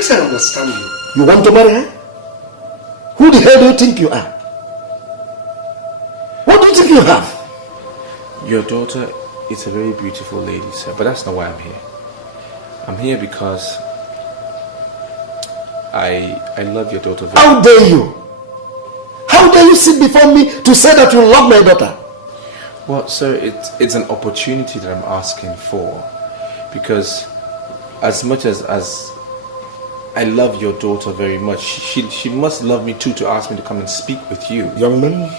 Can't I understand you? You want to marry her? Who the hell do you think you are? What do you think you have? Your daughter is a very beautiful lady, sir, but that's not why I'm here. I'm here because I love your daughter very much. How dare you? How dare you sit before me to say that you love my daughter? Well, sir, it's an opportunity that I'm asking for, because as much as I love your daughter very much, she must love me too to ask me to come and speak with you. Young man,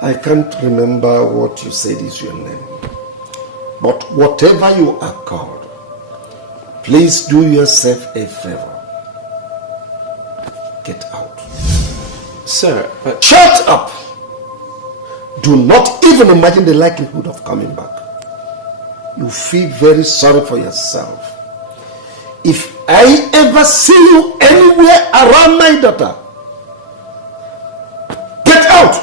I can't remember what you said is your name. But whatever you are called, please do yourself a favor. Get out. Sir, but... Shut up! Do not even imagine the likelihood of coming back. You feel very sorry for yourself. If I ever see you anywhere around my daughter, get out!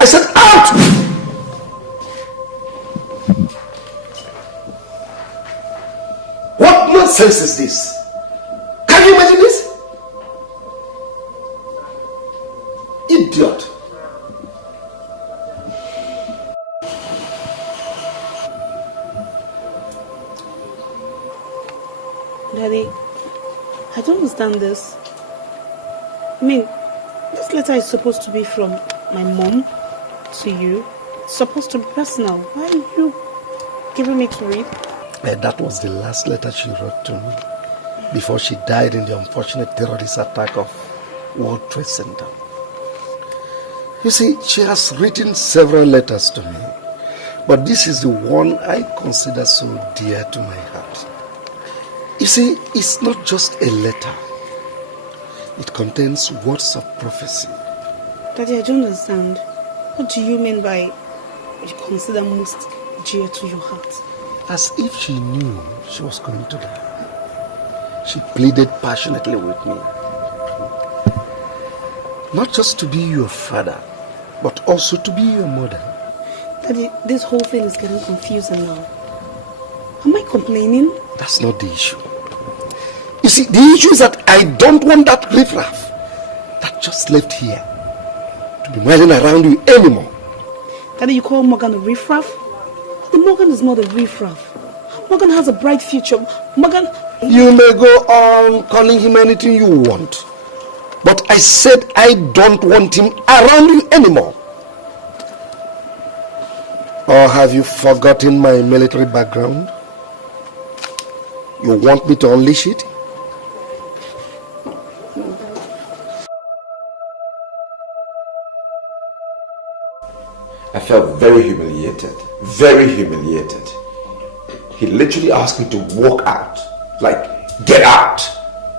I said out! What nonsense is this? Can you imagine this? Idiot. Daddy, I don't understand this. I mean, this letter is supposed to be from my mom to you. It's supposed to be personal. Why are you giving me to read? That was the last letter she wrote to me before she died in the unfortunate terrorist attack of World Trade Center. You see, she has written several letters to me, but this is the one I consider so dear to my heart. You see, it's not just a letter. It contains words of prophecy. Daddy, I don't understand. What do you mean by you consider most dear to your heart? As if she knew she was going to die. She pleaded passionately with me. Not just to be your father, but also to be your mother. Daddy, this whole thing is getting confusing now. Am I complaining? That's not the issue. You see, the issue is that I don't want that riffraff that just left here to be whirling around you anymore. Daddy, you call Morgan a riffraff? The Morgan is not a riffraff. Morgan has a bright future. Morgan... You may go on calling him anything you want. But I said I don't want him around you anymore. Or have you forgotten my military background? You want me to unleash it? I felt very humiliated. Very humiliated. He literally asked me to walk out. Like, get out.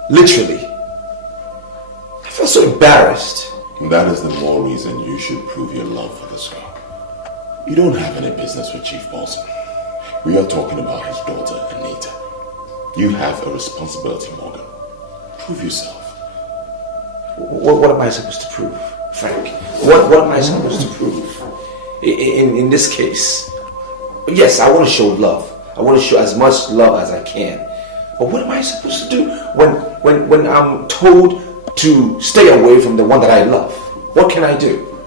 Literally. I felt so embarrassed. That is the more reason you should prove your love for this girl. You don't have any business with Chief Bolson. We are talking about his daughter, Anita. You have a responsibility, Morgan. Prove yourself. What am I supposed to prove, Frank? What am I supposed to prove? In this case, yes, I want to show love. I want to show as much love as I can. But what am I supposed to do when I'm told to stay away from the one that I love? What can I do?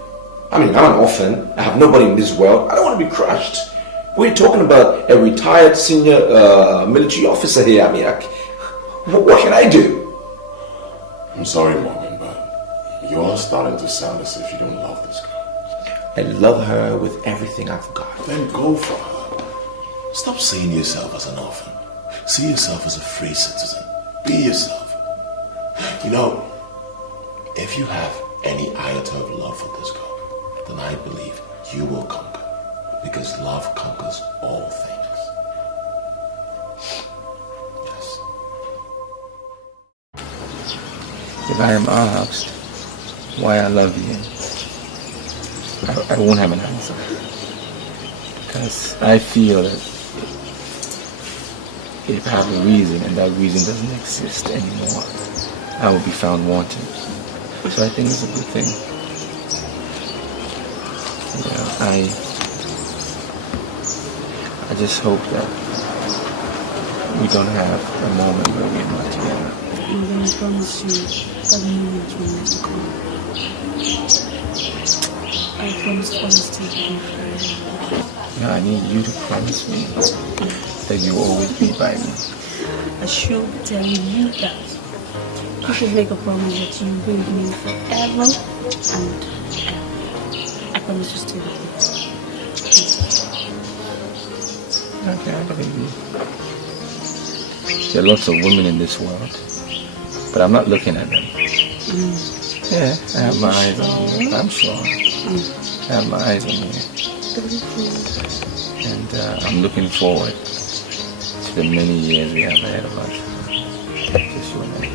I mean, I'm an orphan. I have nobody in this world. I don't want to be crushed. We're talking about a retired senior military officer here. I mean, what can I do? I'm sorry, Morgan, but you are starting to sound as if you don't love this girl. I love her with everything I've got. Then go for her. Stop seeing yourself as an orphan. See yourself as a free citizen. Be yourself. You know, if you have any iota of love for this girl, then I believe you will conquer. Because love conquers all things. Yes. If I am asked why I love you, I won't have an answer. Because I feel that if I have a reason and that reason doesn't exist anymore, I will be found wanting. So I think it's a good thing. You know, I just hope that we don't have a moment where we're not together. I'm going to promise you that moment will never come. I promise honesty to be forever. Yeah, I need you to promise me that you will always be by me. I should tell you that. You should make a promise that you will be with me forever and ever. I promise to stay with you. Okay, I believe you. There are lots of women in this world, but I'm not looking at them. Yeah, I have my eyes on you. I'm sure. I have my eyes on you. And I'm looking forward to the many years we have ahead of us. Just you and I.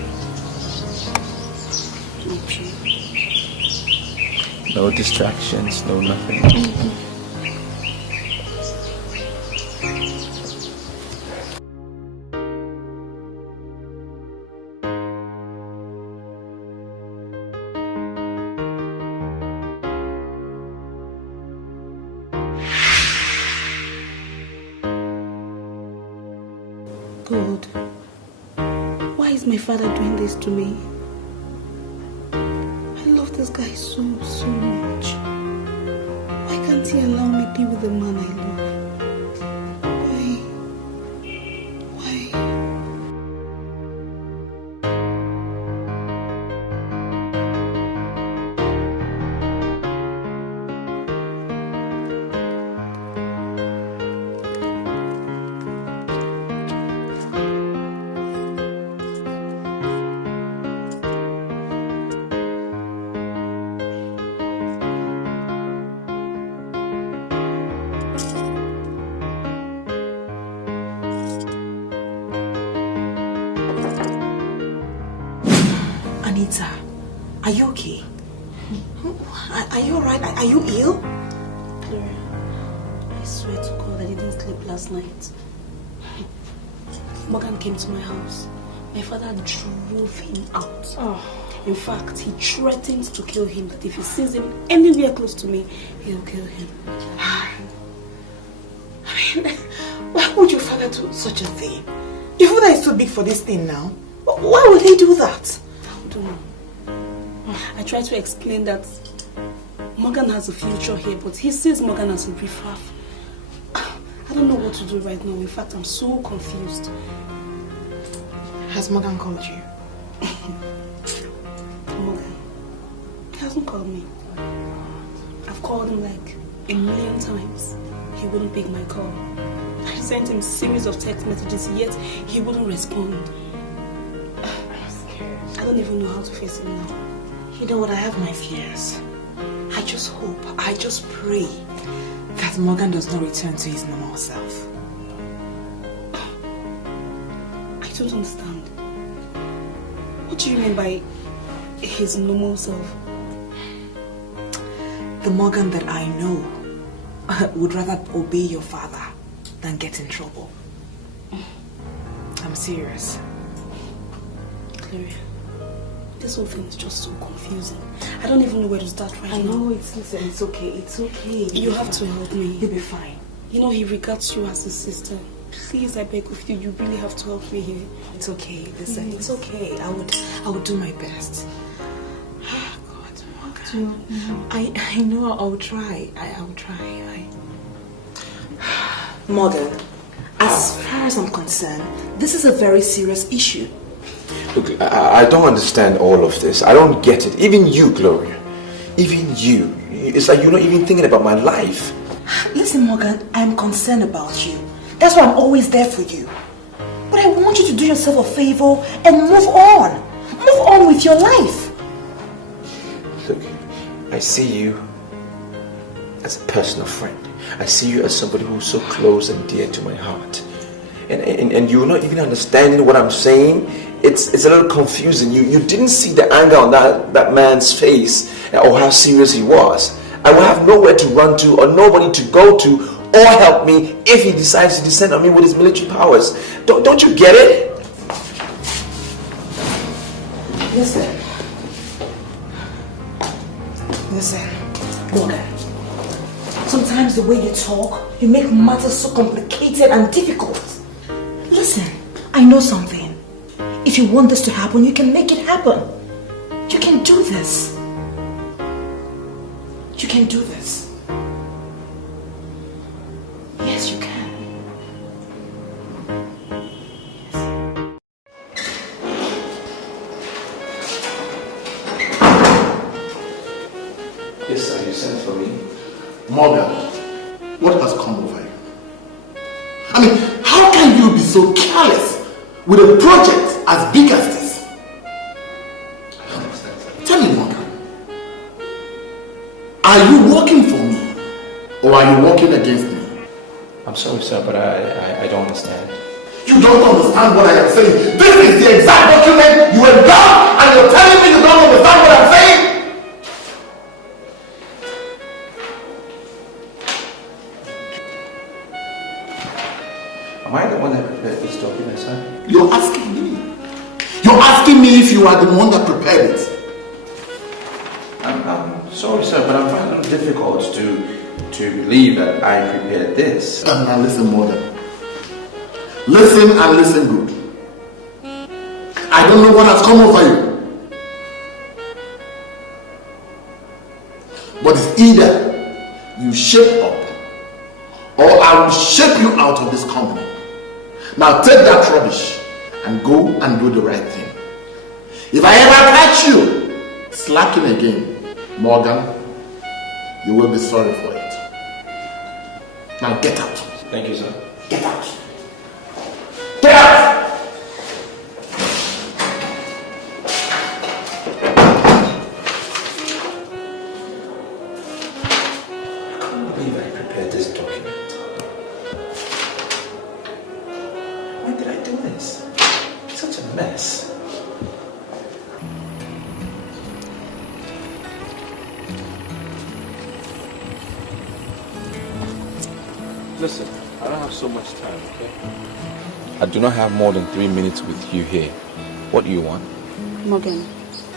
No distractions, no nothing. God, why is my father doing this to me? I love this guy so much. Why can't he allow me to be with the man I love? Why? Anita, are you okay? Are you alright? Are you ill? Gloria, I swear to God I didn't sleep last night. Morgan came to my house. My father drove him out. In fact, he threatened to kill him, that if he sees him anywhere close to me, he'll kill him. I mean, why would your father do such a thing? Your father is too big for this thing now. Why would he do that? I don't know. I tried to explain that Morgan has a future here, but he sees Morgan as a riffraff. I don't know what to do right now. In fact, I'm so confused. Has Morgan called you? Morgan, he hasn't called me. I've called him like 1,000,000 times. He wouldn't pick my call. I sent him a series of text messages, yet he wouldn't respond. I'm scared. I don't even know how to face him now. You know what? I have my fears. I just hope, I just pray that Morgan does not return to his normal self. I don't understand. What do you mean by his normal self? The Morgan that I know would rather obey your father than get in trouble. I'm serious. Gloria, this whole thing is just so confusing. I don't even know where to start right now. I know, it's okay, it's okay. You have to help me. You'll be fine. You know he regards you as his sister. Please, I beg of you, you really have to help me here. It's okay, listen, it's okay. I would do my best. God, Morgan. I know I'll try. I will try. Morgan, as far as I'm concerned, this is a very serious issue. Look, I don't understand all of this. I don't get it. Even you, Gloria. Even you. It's like you're not even thinking about my life. Listen, Morgan, I'm concerned about you. That's why I'm always there for you. But I want you to do yourself a favor and move on. Move on with your life. Look, I see you as a personal friend. I see you as somebody who's so close and dear to my heart. And you're not even understanding what I'm saying. It's a little confusing. You didn't see the anger on that man's face or how serious he was. I will have nowhere to run to or nobody to go to or help me if he decides to descend on me with his military powers. Don't you get it? Listen, Morgan. Sometimes the way you talk, you make matters so complicated and difficult. Listen, I know something. If you want this to happen, you can make it happen. You can do this. You can do this. Yes, you can. Yes, sir, you sent for me. Morgan, what has come over you? I mean, how can you be so careless with a project as big as this? I understand, sir. Tell me, Morgan, are you working for me or are you working against me? I'm sorry, sir, but I don't understand. You don't understand what I am saying. This is the exact document you have done and you're telling me you don't understand what I'm saying? Am I the one that prepared this document, sir? You're asking me. You're asking me if you are the one that prepared it. I'm sorry, sir, but I'm finding it difficult to believe that I prepared this. Now listen, Morgan. Listen and listen good. I don't know what has come over you. But it's either you shape up or I will shape you out of this company. Now take that rubbish and go and do the right thing. If I ever catch you slacking again, Morgan, you will be sorry for it. Now get out. Thank you, sir. Get out. Get out! I can't believe I prepared this document. Why did I do this? It's such a mess. Listen, I don't have so much time, okay? I do not have more than 3 minutes with you here. What do you want? Morgan,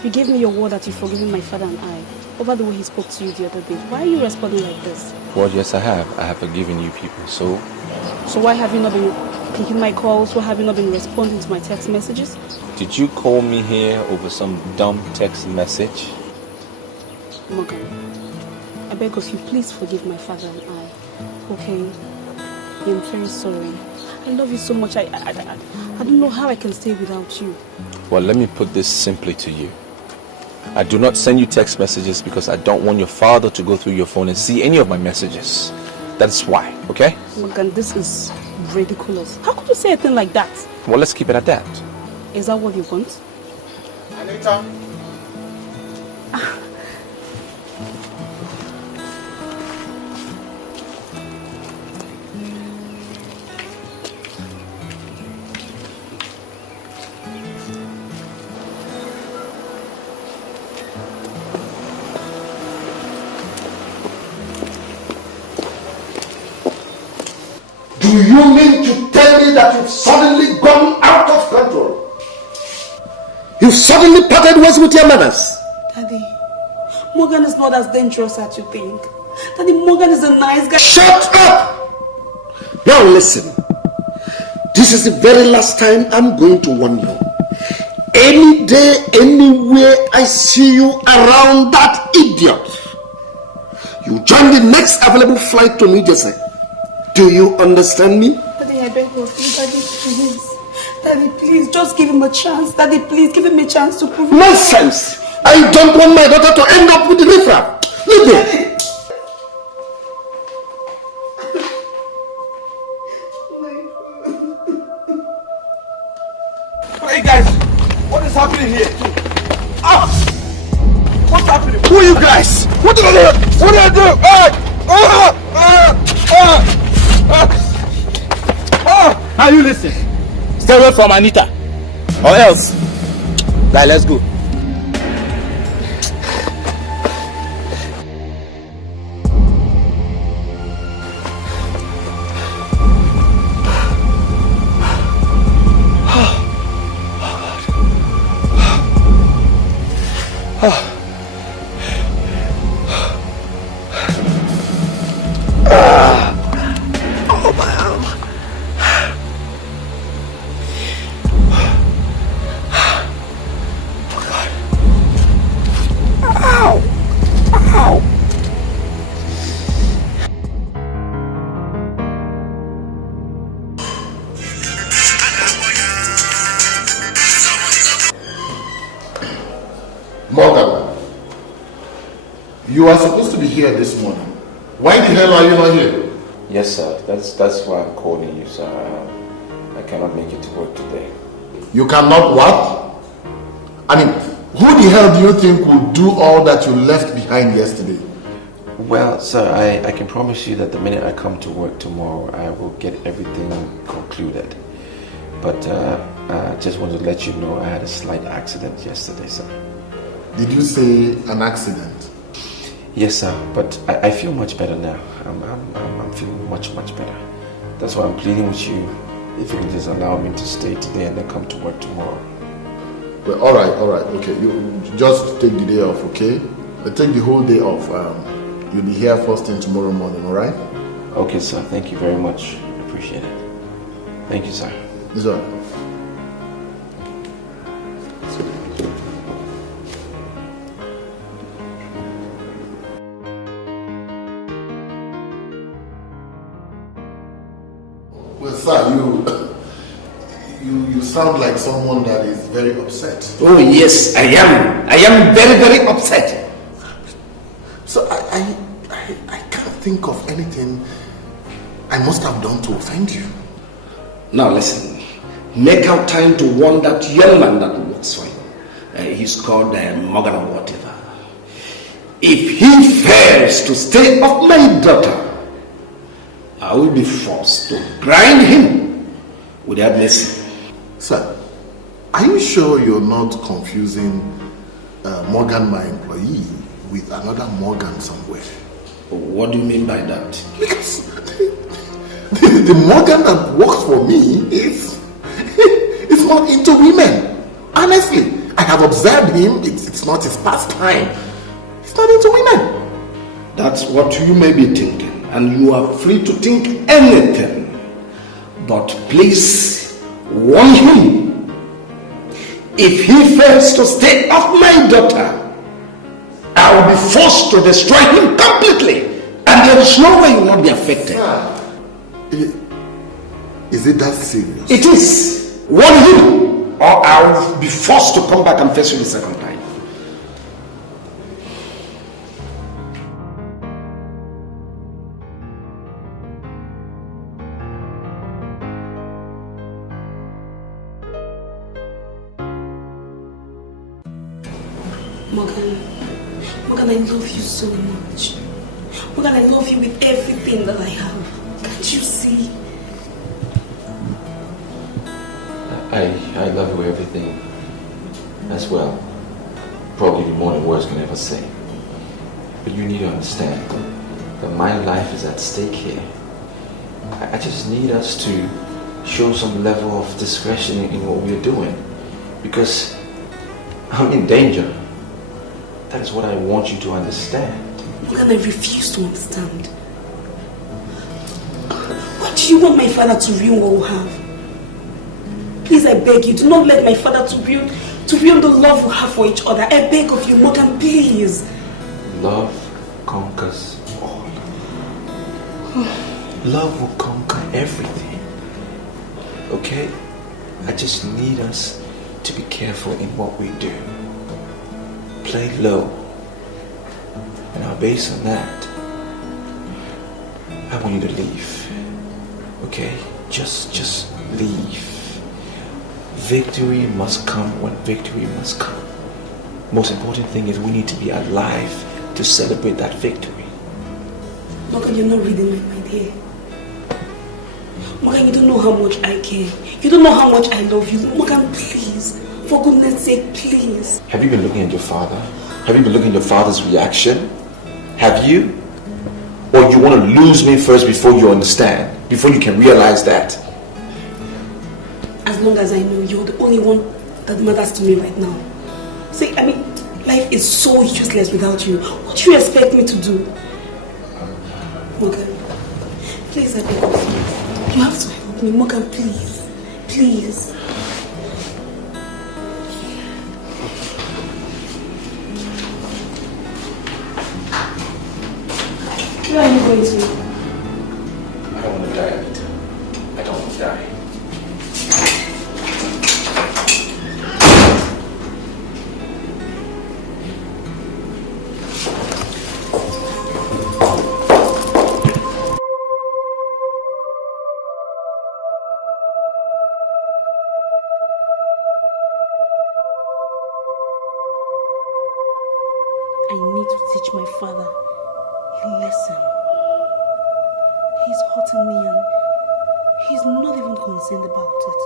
you gave me your word that you've forgiven my father and I over the way he spoke to you the other day. Why are you responding like this? Well, yes, I have. I have forgiven you people, so... So why have you not been picking my calls? Why have you not been responding to my text messages? Did you call me here over some dumb text message? Morgan, I beg of you, please forgive my father and I. Okay? I am very sorry. I love you so much. I don't know how I can stay without you. Well, let me put this simply to you. I do not send you text messages because I don't want your father to go through your phone and see any of my messages. That's why, okay? Morgan, this is ridiculous. How could you say a thing like that? Well, let's keep it at that. Is that what you want? Anita. Do you mean to tell me that you've suddenly gone out of control? You've suddenly parted ways with your manners? Daddy, Morgan is not as dangerous as you think. Daddy, Morgan is a nice guy. Shut up! Now listen. This is the very last time I'm going to warn you. Any day, anywhere I see you around that idiot, you join the next available flight to New Jersey. Do you understand me? Daddy, I beg of you. Daddy, please. Daddy, please, just give him a chance. Daddy, please, give him a chance to prove it. Nonsense! I don't want my daughter to end up with the riffraff. Leave it. Hey guys, what is happening here? Ah! What's happening? Who are you guys? What did I do? What did I do? Now you listen. Stay away from Anita. Or else. Like, let's go. You are supposed to be here this morning. Why the hell are you not here? Yes, sir. That's why I'm calling you, sir. I cannot make it to work today. You cannot what? I mean, who the hell do you think will do all that you left behind yesterday? Well, sir, I can promise you that the minute I come to work tomorrow, I will get everything concluded. But I just wanted to let you know I had a slight accident yesterday, sir. Did you say an accident? Yes, sir, but I feel much better now. I'm feeling much better. That's why I'm pleading with you, if you can just allow me to stay today and then come to work tomorrow. Well, all right, okay. You just take the day off, okay? Take the whole day off. You'll be here first thing tomorrow morning, all right? Okay, sir. Thank you very much. Appreciate it. Thank you, sir. It's all right. Well, sir, you sound like someone that is very upset. Oh yes, I am. I am very upset. So I can't think of anything I must have done to offend you. Now listen, make out time to warn that young man that works for you. He's called Morgan or whatever. If he fails to stay off my daughter, I will be forced to grind him without mercy. Sir, are you sure you're not confusing Morgan, my employee, with another Morgan somewhere? What do you mean by that? Because the Morgan that works for me is not into women. Honestly, I have observed him. It's not his pastime. He's not into women. That's what you may be thinking, and you are free to think anything. But please warn him. If he fails to stay off my daughter, I will be forced to destroy him completely, and there is no way you will not be affected. Is it that serious? It is. Warn him, or I will be forced to come back and face you the second time. Morgan, I love you so much. Morgan, I love you with everything that I have. Can't you see? I love you with everything as well. Probably more than words can ever say. But you need to understand that my life is at stake here. I just need us to show some level of discretion in what we're doing. Because I'm in danger. That is what I want you to understand. Morgan, I refuse to understand. Why do you want my father to ruin what we have? Please, I beg you, do not let my father to ruin the love we have for each other. I beg of you, Morgan, please. Love conquers all. Love will conquer everything. Okay? I just need us to be careful in what we do. Play low. And now based on that, I want you to leave. Okay? Just leave. Victory must come when victory must come. Most important thing is we need to be alive to celebrate that victory. Morgan, you're not reading my mind here. Morgan, you don't know how much I care. You don't know how much I love you. Morgan, please. For goodness sake, please. Have you been looking at your father? Have you been looking at your father's reaction? Have you? Or you want to lose me first before you understand? Before you can realize that? As long as I know you're the only one that matters to me right now. See, I mean, life is so useless without you. What do you expect me to do? Morgan, please, I beg of you. You have to help me. Morgan, please. Please. Where are you going to? I don't want to die, Anita. I don't want to die. hurting me and he's not even concerned about it.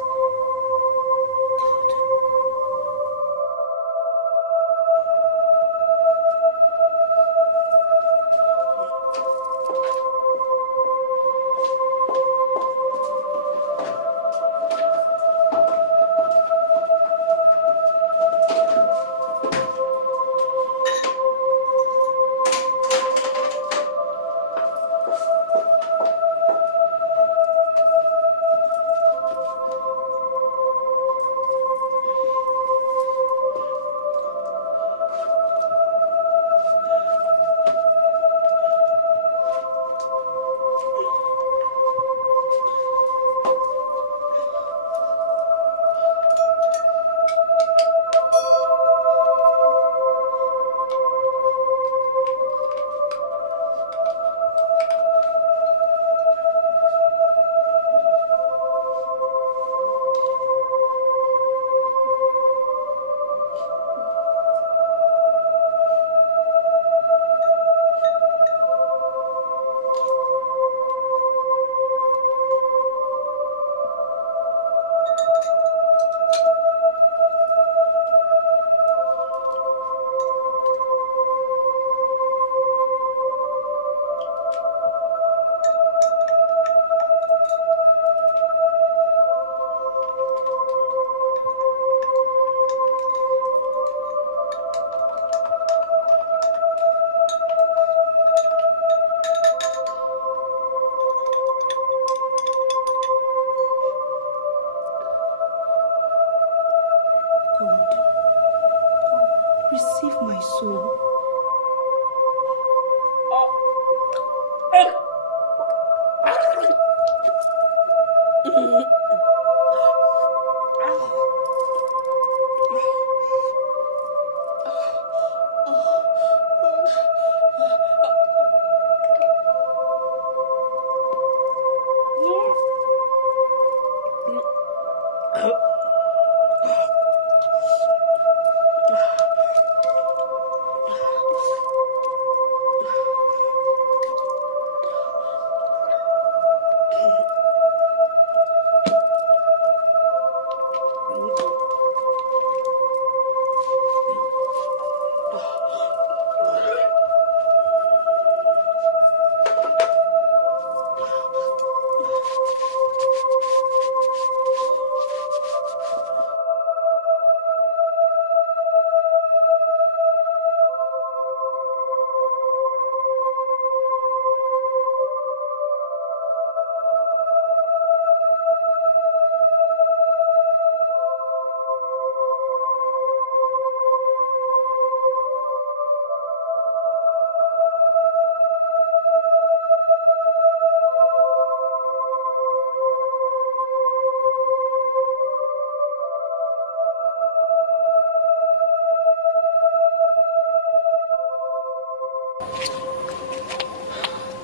Receive my soul.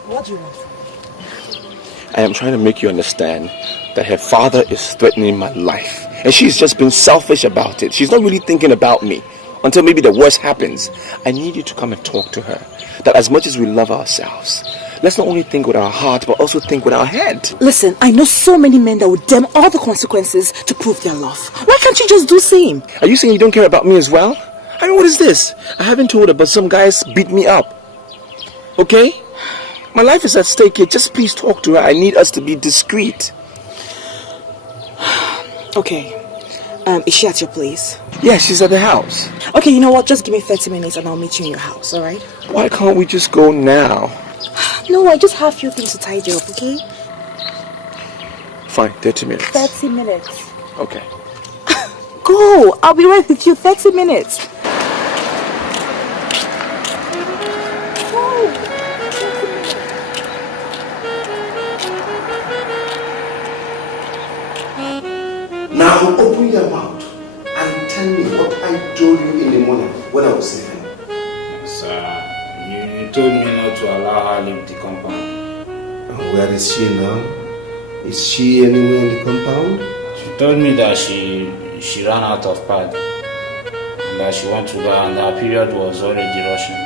What do you want? I am trying to make you understand that her father is threatening my life. And she's just been selfish about it. She's not really thinking about me until maybe the worst happens. I need you to come and talk to her. That as much as we love ourselves, let's not only think with our heart, but also think with our head. Listen, I know so many men that would damn all the consequences to prove their love. Why can't you just do the same? Are you saying you don't care about me as well? I mean, what is this? I haven't told her, but some guys beat me up. Okay? My life is at stake here. Just please talk to her. I need us to be discreet. Okay. Is she at your place? Yeah, she's at the house. Okay, you know what? Just give me 30 minutes and I'll meet you in your house, alright? Why can't we just go now? No, I just have a few things to tidy up, okay? Fine, 30 minutes. 30 minutes. Okay. Go! I'll be right with you. 30 minutes. Now open your mouth and tell me what I told you in the morning when I was sleeping. Sir, you told me not to allow her leave the compound. And where is she now? Is she anywhere in the compound? She told me that she ran out of pad and that she went to go and her period was already rushing.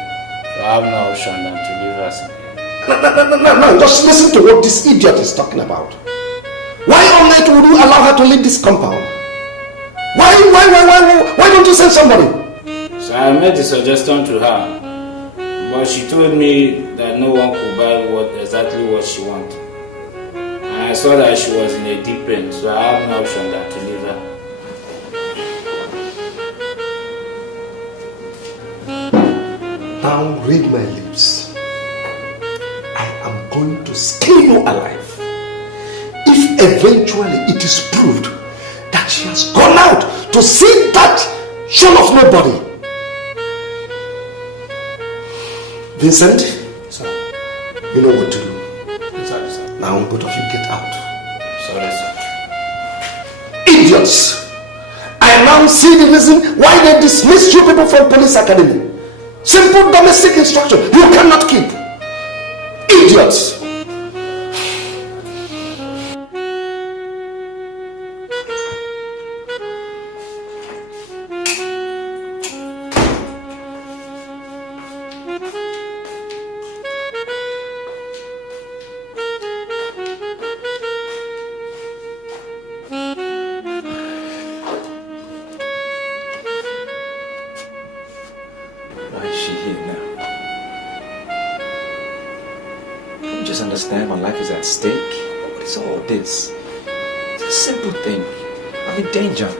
So I have no option than to leave her. No, just listen to what this idiot is talking about. Why on earth would you allow her to leave this compound? Why don't you send somebody? So I made the suggestion to her, but she told me that no one could buy exactly what she wanted. And I saw that she was in a deep pain, so I have no option than to leave her. Now read my lips. I am going to skin you alive. If eventually it is proved that she has gone out to see that son of nobody. Vincent, Sir. you know what to do. Yes, sir. Now both of you get out. Sorry, sir. Idiots! I now see the reason why they dismissed you people from police academy. Simple domestic instruction you cannot keep. Idiots! Why is she here now? Don't you just understand my life is at stake? What is all this? It's a simple thing. I'm in danger.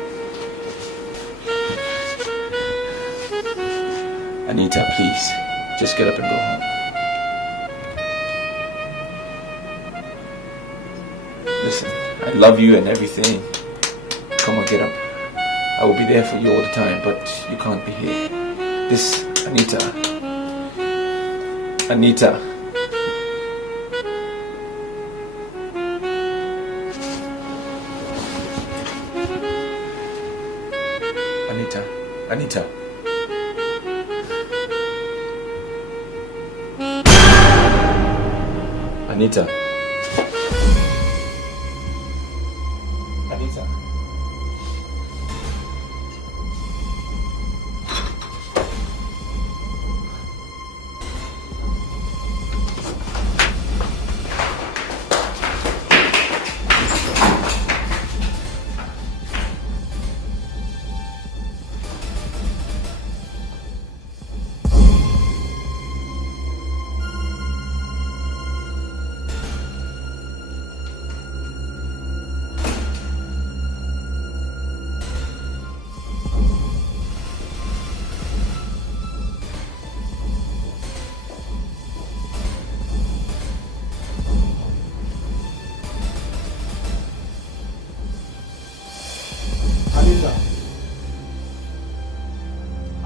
Anita, please, just get up and go home. Listen, I love you and everything. Come on, get up. I will be there for you all the time, but you can't be here. This, Anita. Anita. Anita. Anita. Anita. Anita.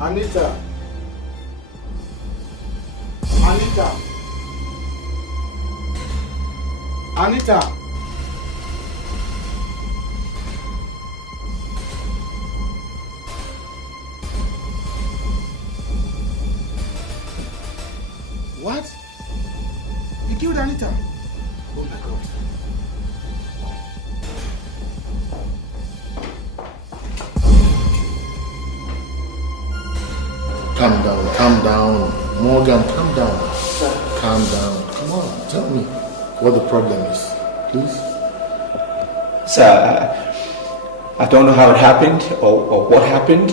Anita. Anita. What? You killed Anita? Oh my God. Calm down. Morgan, calm down. Sir. Calm down. Come on, tell me what the problem is, please. Sir, I don't know how it happened or what happened.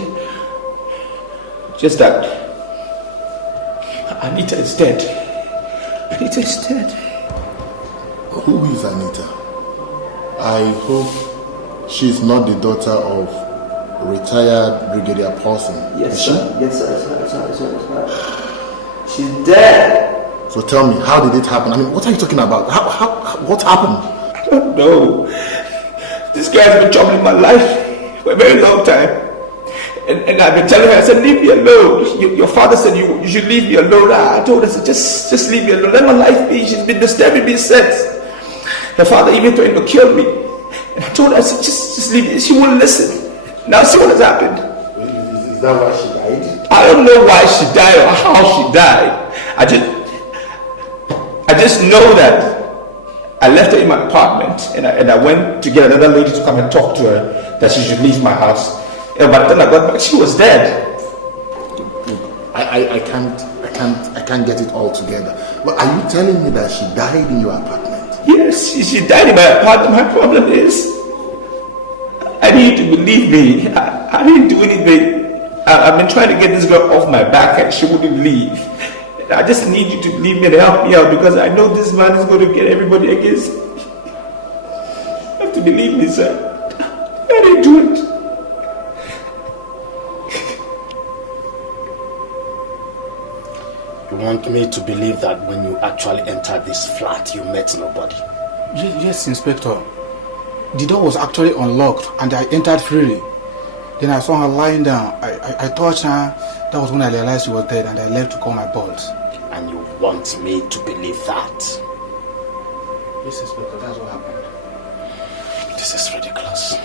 Just that Anita is dead. Anita is dead. Who is Anita? I hope she's not the daughter of retired Brigadier Paulson. Yes, sir. Yes, sir. She's dead. So tell me, how did it happen? I mean, what are you talking about? What happened? I don't know. This guy has been troubling my life for a very long time. And I've been telling her, I said, leave me alone. Your father said you should leave me alone. I told her, just leave me alone. Let my life be. She's been disturbing me since. Her father even threatened to kill me. And I told her, I said, just leave me. She wouldn't listen. Now see what has happened. Is that why she died? I don't know why she died or how she died. I just know that I left her in my apartment and I went to get another lady to come and talk to her that she should leave my house. And by the time I got back, she was dead. I can't get it all together. But are you telling me that she died in your apartment? Yes, she died in my apartment. My problem is, I need you to believe me. I didn't do anything. I've been trying to get this girl off my back and she wouldn't leave. I just need you to believe me and help me out because I know this man is going to get everybody against me. You have to believe me, sir. I didn't do it. You want me to believe that when you actually entered this flat, you met nobody? Yes, Inspector. The door was actually unlocked and I entered freely. Then I saw her lying down. I touched her. That was when I realized she was dead and I left to call my boss. And you want me to believe that? Yes, Inspector, that's what happened. This is ridiculous.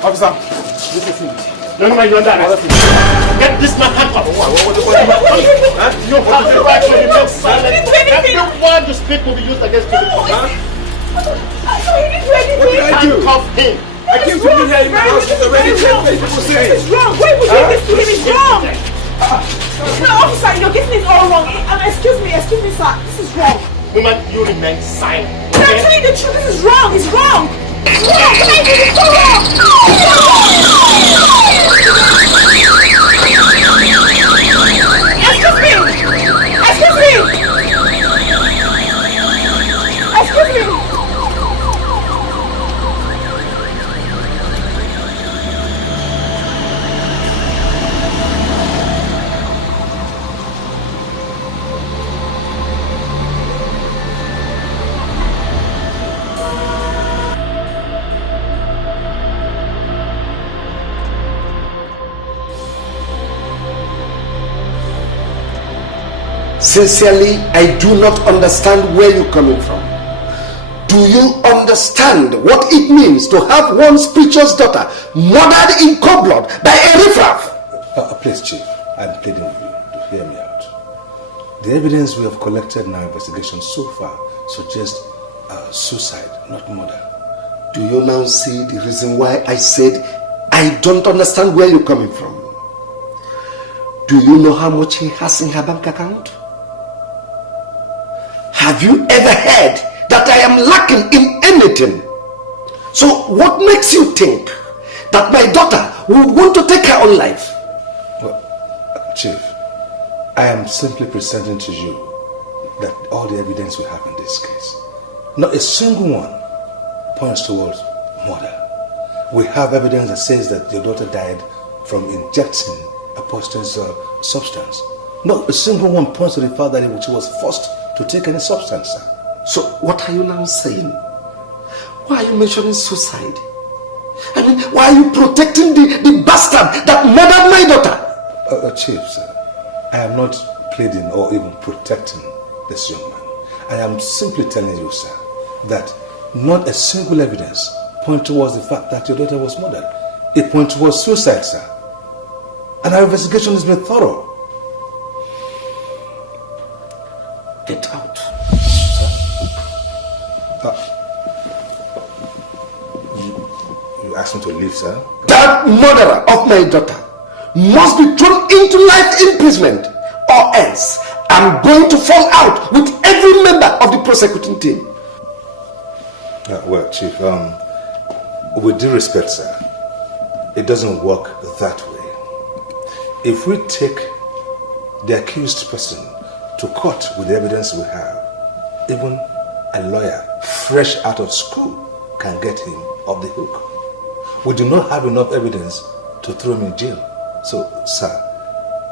Officer, this is him. No, you're under arrest. Get this man handcuffed. You have the right to remain silent. Everyone you speak will be used against you. What did I do? Handcuff him. I came to be here in my house with a ready check. People say this is wrong. Why would you do this to him? It's wrong. No, officer, you're getting it all wrong. Excuse me, sir. This is wrong. Woman, you remain silent. I'm telling you the truth. This is wrong. It's wrong. It's wrong. Can I do this? So wrong. Excuse me. Sincerely, I do not understand where you're coming from. Do you understand what it means to have one's preacher's daughter murdered in cold blood by a riffraff? Please, Chief, I'm pleading with you to hear me out. The evidence we have collected in our investigation so far suggests suicide, not murder. Do you now see the reason why I said I don't understand where you're coming from? Do you know how much he has in her bank account? Have you ever heard that I am lacking in anything? So what makes you think that my daughter would want to take her own life? Well, Chief, I am simply presenting to you that all the evidence we have in this case, not a single one points towards murder. We have evidence that says that your daughter died from injecting a poisonous substance. Not a single one points to the fact that she was forced to take any substance, sir. So what are you now saying? Why are you mentioning suicide? I mean, why are you protecting the bastard that murdered my daughter? Chief, sir, I am not pleading or even protecting this young man. I am simply telling you, sir, that not a single evidence points towards the fact that your daughter was murdered. It points towards suicide, sir. And our investigation has been thorough. Get out. Sir? You asked me to leave, sir? That murderer of my daughter must be thrown into life imprisonment, or else I'm going to fall out with every member of the prosecuting team. Well, Chief, with due respect, sir, it doesn't work that way. If we take the accused person to court with the evidence we have, even a lawyer fresh out of school can get him off the hook. We do not have enough evidence to throw him in jail. So, sir,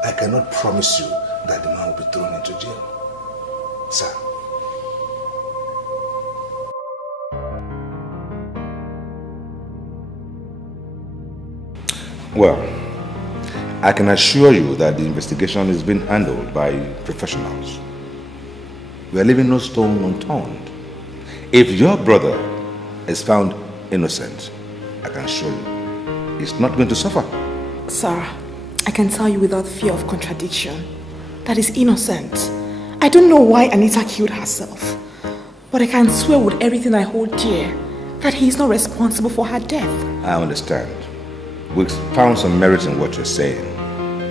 I cannot promise you that the man will be thrown into jail. Sir. Well, I can assure you that the investigation is being handled by professionals. We are leaving no stone unturned. If your brother is found innocent, I can assure you, he's not going to suffer. Sir, I can tell you without fear of contradiction that he's innocent. I don't know why Anita killed herself, but I can swear with everything I hold dear that he is not responsible for her death. I understand. We've found some merit in what you're saying,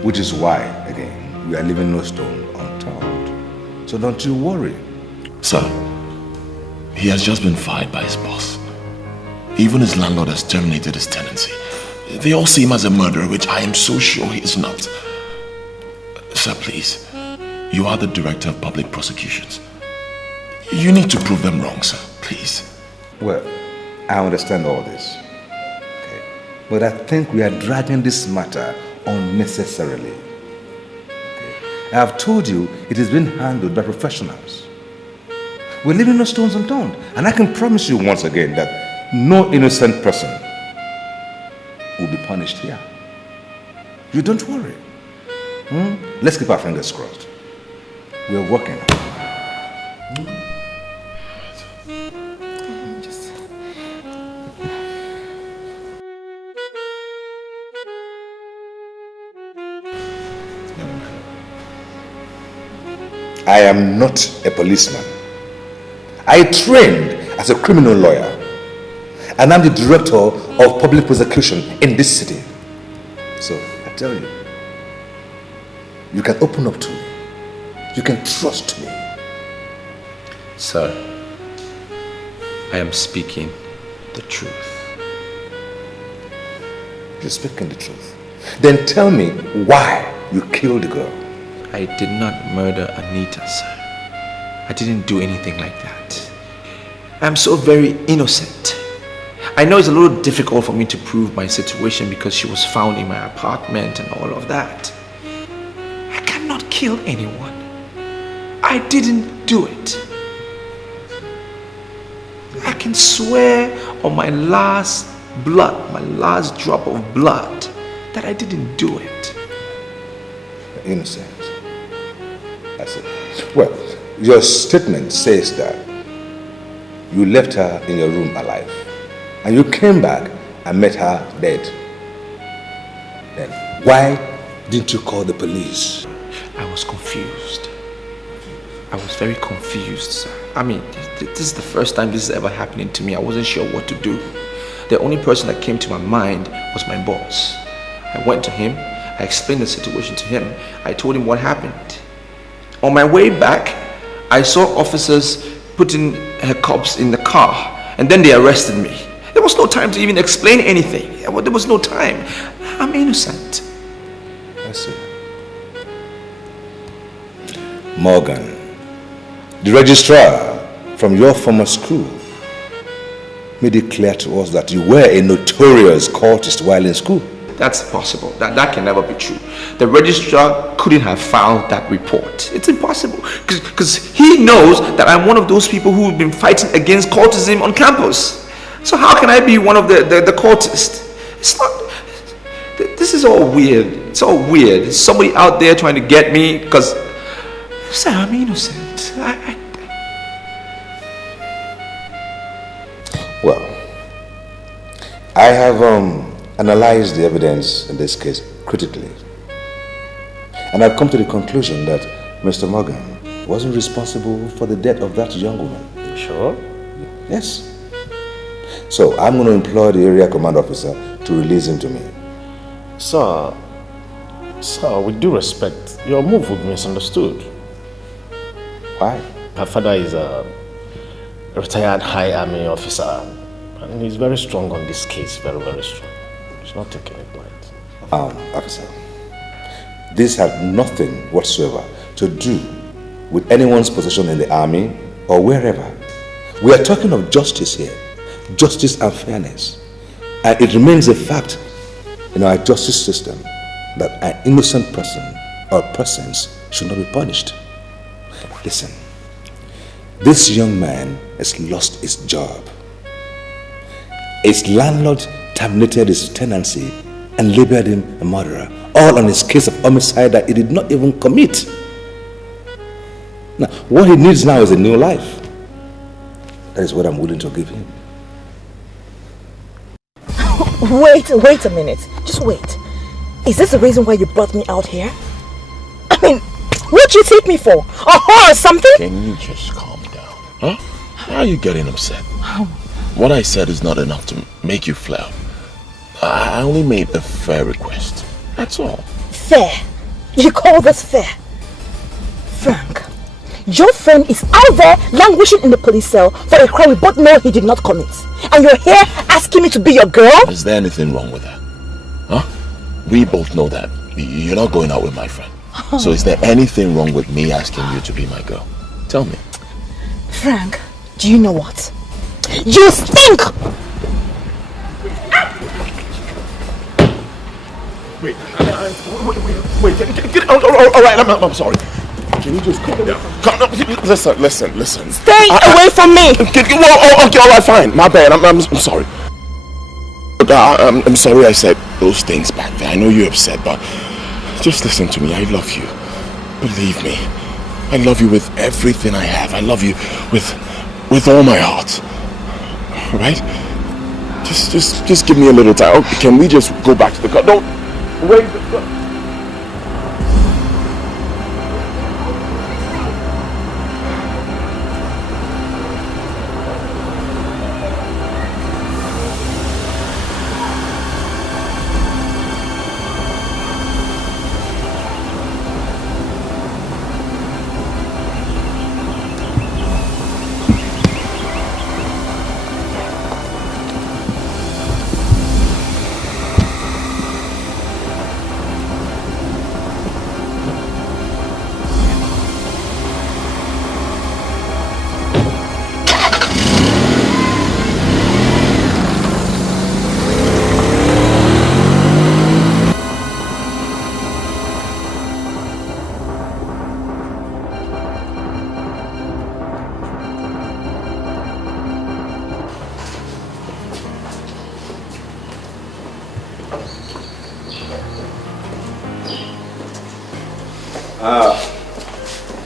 which is why, again, we are leaving no stone unturned. So don't you worry. Sir, he has just been fired by his boss. Even his landlord has terminated his tenancy. They all see him as a murderer, which I am so sure he is not. Sir, please. You are the director of public prosecutions. You need to prove them wrong, sir. Please. Well, I understand all this. Okay. But I think we are dragging this matter unnecessarily. Okay. I have told you it is being handled by professionals. We're leaving no stones unturned. And I can promise you once again that no innocent person will be punished here. You don't worry. Let's keep our fingers crossed. We're working on it. I am not a policeman. I trained as a criminal lawyer, and I'm the director of public prosecution in this city. So I tell you, you can open up to me. You can trust me. Sir, I am speaking the truth. You're speaking the truth. Then tell me why you killed the girl. I did not murder Anita, sir. I didn't do anything like that. I'm so very innocent. I know it's a little difficult for me to prove my situation because she was found in my apartment and all of that. I cannot kill anyone. I didn't do it. I can swear on my last blood, my last drop of blood, that I didn't do it. Innocent. I see. Well, your statement says that you left her in your room alive and you came back and met her dead. Then why didn't you call the police? I was confused. I was very confused, sir. I mean, this is the first time this is ever happening to me. I wasn't sure what to do. The only person that came to my mind was my boss. I went to him. I explained the situation to him. I told him what happened. On my way back, I saw officers putting her corpse in the car, and then they arrested me. There was no time to even explain anything. There was no time. I'm innocent. I see. Morgan, the registrar from your former school, made it clear to us that you were a notorious cultist while in school. That's possible. That can never be true. The registrar couldn't have found that report. It's impossible. Because he knows that I'm one of those people who've been fighting against cultism on campus. So how can I be one of the cultists? It's not... This is all weird. It's all weird. There's somebody out there trying to get me because... Sir, I'm innocent. Well, I have analyzed the evidence in this case critically. And I've come to the conclusion that Mr. Morgan wasn't responsible for the death of that young woman. Sure? Yes. So I'm going to employ the area command officer to release him to me. Sir, with due respect, your move would be misunderstood. Why? Her father is a retired high army officer, and he's very strong on this case, very, very strong. He's not taking it light. Officer, this had nothing whatsoever to do with anyone's position in the army or wherever. We are talking of justice here, justice and fairness. And it remains a fact in our justice system that an innocent person or persons should not be punished. Listen, this young man has lost his job. His landlord terminated his tenancy and labeled him a murderer, all on his case of homicide that he did not even commit. Now, what he needs now is a new life. That is what I'm willing to give him. Wait a minute. Just wait. Is this the reason why you brought me out here? I mean, what'd you take me for? A whore or something? Can you just calm down? Huh? Why are you getting upset? What I said is not enough to make you flare. I only made a fair request. That's all. Fair? You call this fair? Frank, your friend is out there languishing in the police cell for a crime we both know he did not commit. And you're here asking me to be your girl? Is there anything wrong with that? Huh? We both know that. You're not going out with my friend. So is there anything wrong with me asking you to be my girl? Tell me. Frank, do you know what? You stink! Wait, get out. All right, I'm sorry. Can you just calm down? Listen. Stay away from me! Okay, all right, fine. My bad. I'm sorry. Look, I'm sorry I said those things back there. I know you're upset, but just listen to me. I love you. Believe me. I love you with everything I have. I love you with all my heart. All right? Just give me a little time. Okay, can we just go back to the car? Don't wait.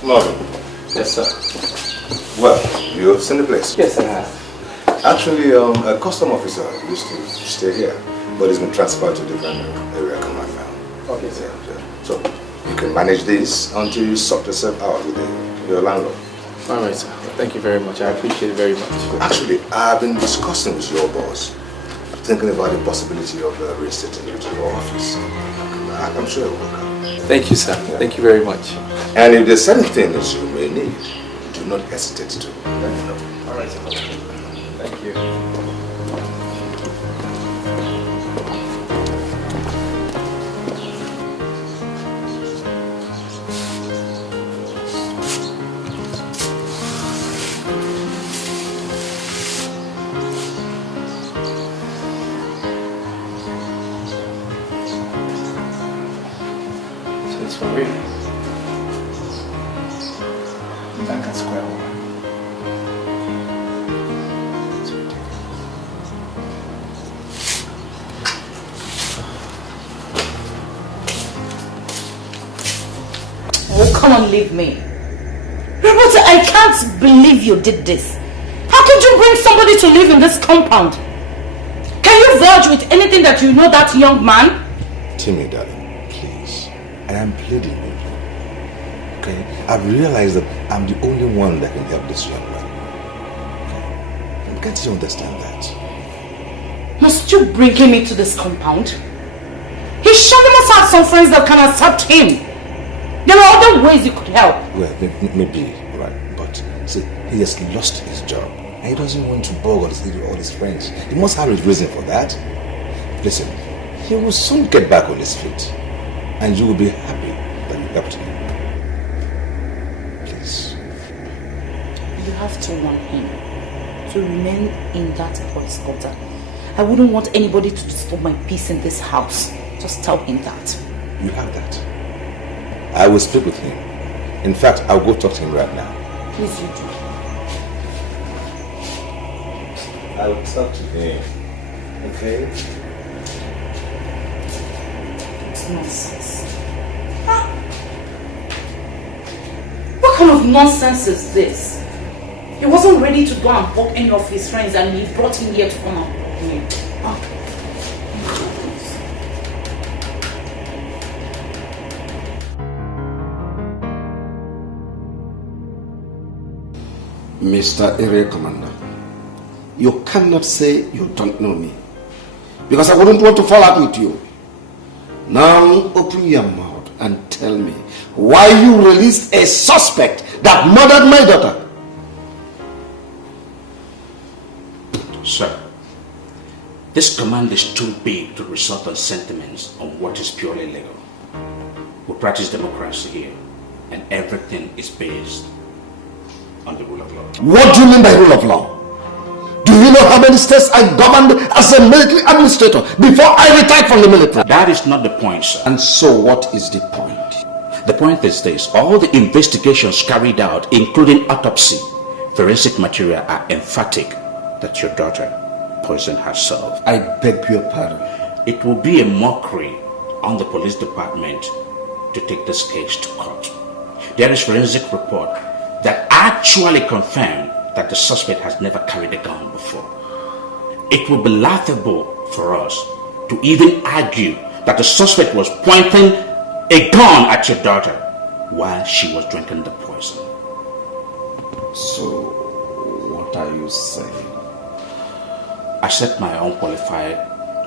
Morgan. Yes, sir. Well, you have seen the place? Yes, I have. Actually, a custom officer used to stay here, but he's been transferred to a different area command now. Okay, sir. So, you can manage this until you sort yourself out with your landlord. All right, sir. Thank you very much. I appreciate it very much. Actually, I've been discussing with your boss, thinking about the possibility of reinstating you to your office. I'm sure it will work out. Thank you, sir. Yeah. Thank you very much. And if there's anything that you may need, do not hesitate to let me know. All right, sir. Thank you. For real. Back at square one. Oh, come on, leave me. Roberta, I can't believe you did this. How could you bring somebody to live in this compound? Can you vouch with anything that you know that young man? Timmy, darling. I am pleading with you, okay? I've realized that I'm the only one that can help this young man. Okay? Can't you understand that? Must you bring him into this compound? He surely must have some friends that can accept him. There are other ways you could help. Well, maybe, right? But see, he has lost his job, and he doesn't want to bug all his friends. He must have a reason for that. Listen, he will soon get back on his feet. And you will be happy that you helped him. Please. You have to warn him to remain in that boy's quarter. I wouldn't want anybody to disturb my peace in this house. Just tell him that. You have that. I will speak with him. In fact, I'll go talk to him right now. Please, you do. I will talk to him. Okay? nonsense? Huh? What kind of nonsense is this? He wasn't ready to go and fuck any of his friends and he brought him here to come and fuck me. Huh? Mr. Area Commander, you cannot say you don't know me, because I wouldn't want to fall out with you. Now open your mouth and tell me why you released a suspect that murdered my daughter. Sir, this command is too big to resort on sentiments on what is purely legal. We practice democracy here, and everything is based on the rule of law. What do you mean by rule of law? Do you know how many states I governed as a military administrator before I retired from the military? That is not the point, sir. And so what is the point? The point is this: all the investigations carried out, including autopsy, forensic material, are emphatic that your daughter poisoned herself. I beg your pardon. It will be a mockery on the police department to take this case to court. There is forensic report that actually confirmed that the suspect has never carried a gun before. It would be laughable for us to even argue that the suspect was pointing a gun at your daughter while she was drinking the poison. So, what are you saying? I accept my unqualified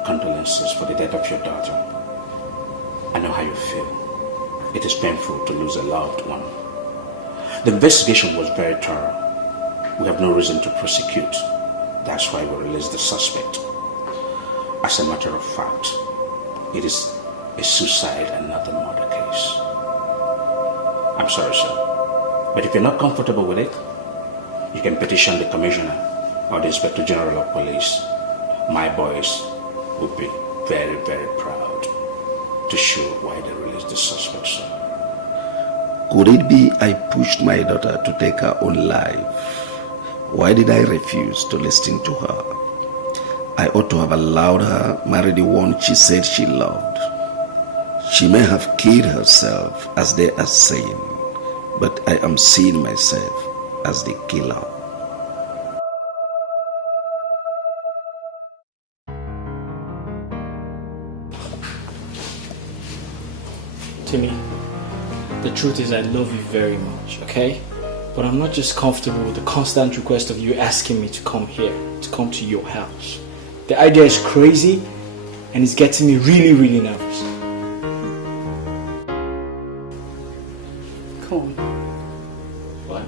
condolences for the death of your daughter. I know how you feel. It is painful to lose a loved one. The investigation was very thorough. We have no reason to prosecute. That's why we released the suspect. As a matter of fact, it is a suicide and not a murder case. I'm sorry, sir. But if you're not comfortable with it, you can petition the commissioner or the inspector general of police. My boys will be very, very proud to show why they released the suspect, sir. Could it be I pushed my daughter to take her own life? Why did I refuse to listen to her? I ought to have allowed her marry the one she said she loved. She may have killed herself, as they are saying, but I am seeing myself as the killer. Timmy, the truth is I love you very much, okay? But I'm not just comfortable with the constant request of you asking me to come here, to come to your house. The idea is crazy and it's getting me really, really nervous. Come. What?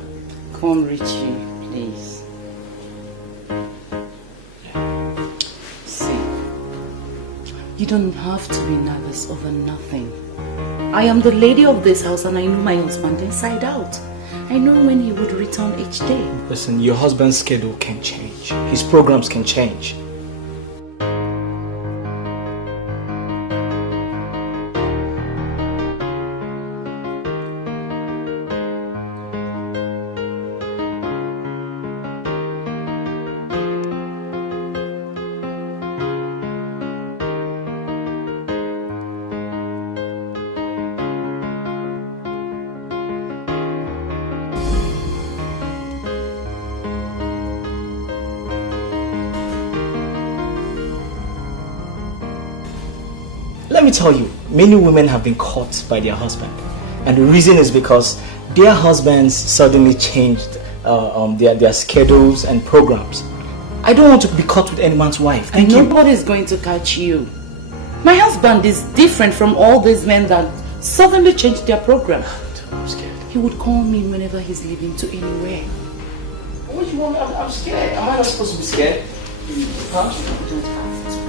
Come, Richie, please. See, you don't have to be nervous over nothing. I am the lady of this house and I know my husband inside out. I know when he would return each day. Listen, your husband's schedule can change. His programs can change. Let me tell you, many women have been caught by their husband. And the reason is because their husbands suddenly changed their schedules and programs. I don't want to be caught with anyone's wife. Thank you. Nobody's going to catch you. My husband is different from all these men that suddenly changed their program. I'm scared. He would call me whenever he's leaving to anywhere. What do you want me? I'm scared. Am I not supposed to be scared? Huh? You don't have to.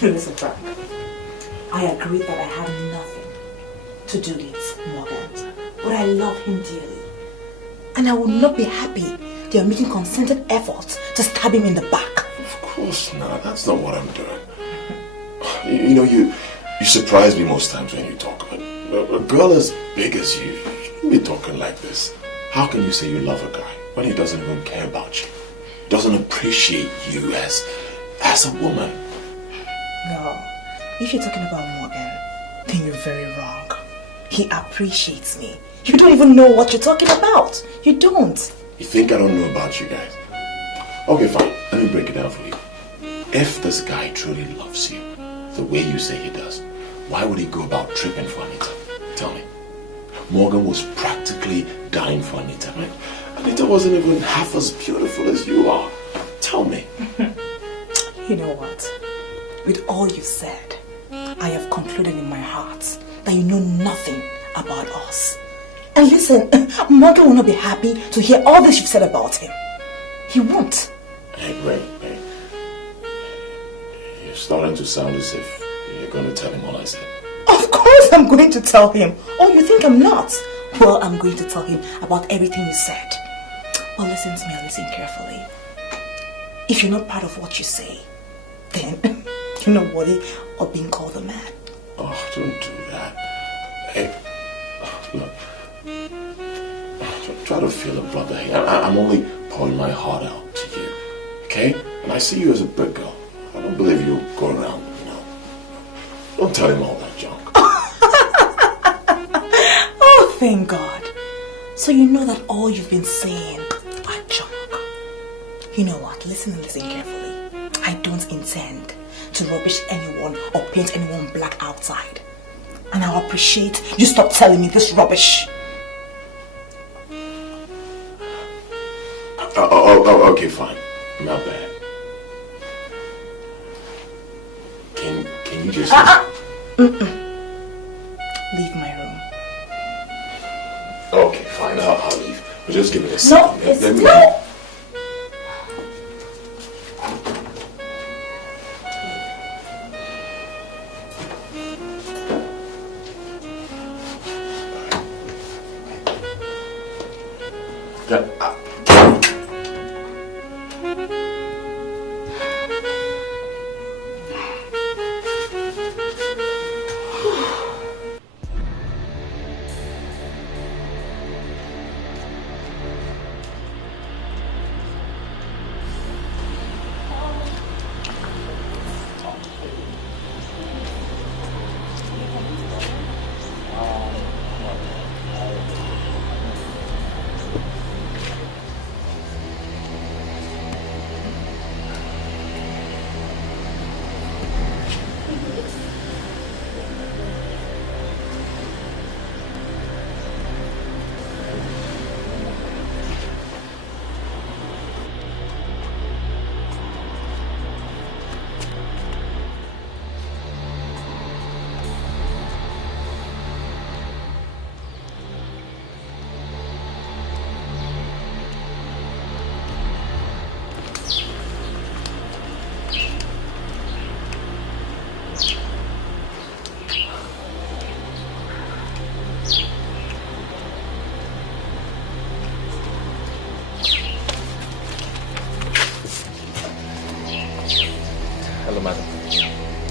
Listen, Frank. I agree that I had nothing to do with Morgan, but I love him dearly. And I would not be happy they are making concerted efforts to stab him in the back. Of course not. That's not what I'm doing. You know, you surprise me most times when you talk. But a girl as big as you shouldn't be talking like this. How can you say you love a guy when he doesn't even care about you? Doesn't appreciate you as a woman? No. If you're talking about Morgan, then you're very wrong. He appreciates me. You don't even know what you're talking about. You don't. You think I don't know about you guys? Okay, fine. Let me break it down for you. If this guy truly loves you the way you say he does, why would he go about tripping for Anita? Tell me. Morgan was practically dying for Anita, right? Anita wasn't even half as beautiful as you are. Tell me. You know what? With all you've said, I have concluded in my heart that you know nothing about us. And listen, Morgan will not be happy to hear all this you've said about him. He won't. Hey, wait. You're starting to sound as if you're going to tell him all I said. Of course I'm going to tell him. Oh, you think I'm not? Well, I'm going to tell him about everything you said. Well, listen to me and listen carefully. If you're not proud of what you say, then you're not worthy of being called a man. Oh, don't do that. Hey, look. Try to feel a brother here. I'm only pouring my heart out to you, okay? And I see you as a big girl. I don't believe you'll go around, Don't tell him all that junk. Oh, thank God. So you know that all you've been saying are junk. You know what? Listen and listen carefully. I don't intend to rubbish anyone or paint anyone black outside. And I'll appreciate you stop telling me this rubbish. Okay, fine. Not bad. Can you just... Leave my room. Okay, fine. I'll leave. But just give me a second. No, it's... Let me... No!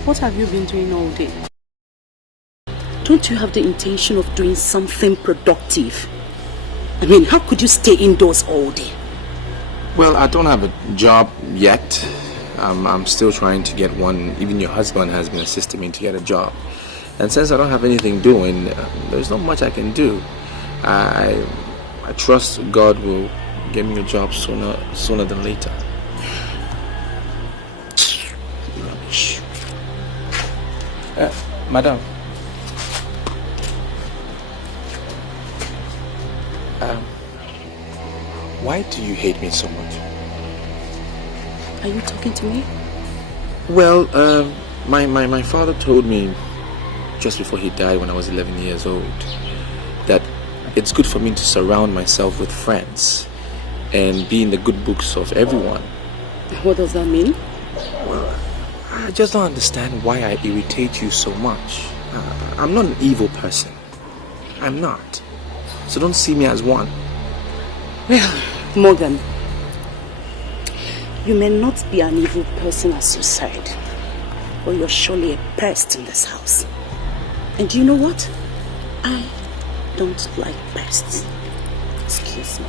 What have you been doing all day? Don't you have the intention of doing something productive? I mean, how could you stay indoors all day? Well, I don't have a job yet. I'm still trying to get one. Even your husband has been assisting me to get a job. And since I don't have anything doing, there's not much I can do. I trust God will give me a job sooner than later. Rubbish. Madam. Why do you hate me so much? Are you talking to me? Well, my father told me just before he died when I was 11 years old that it's good for me to surround myself with friends and be in the good books of everyone. What does that mean? Well, I just don't understand why I irritate you so much. I'm not an evil person. I'm not. So don't see me as one. Well, Morgan, you may not be an evil person as suicide, but you're surely a pest in this house. And do you know what? I don't like pests. Excuse me.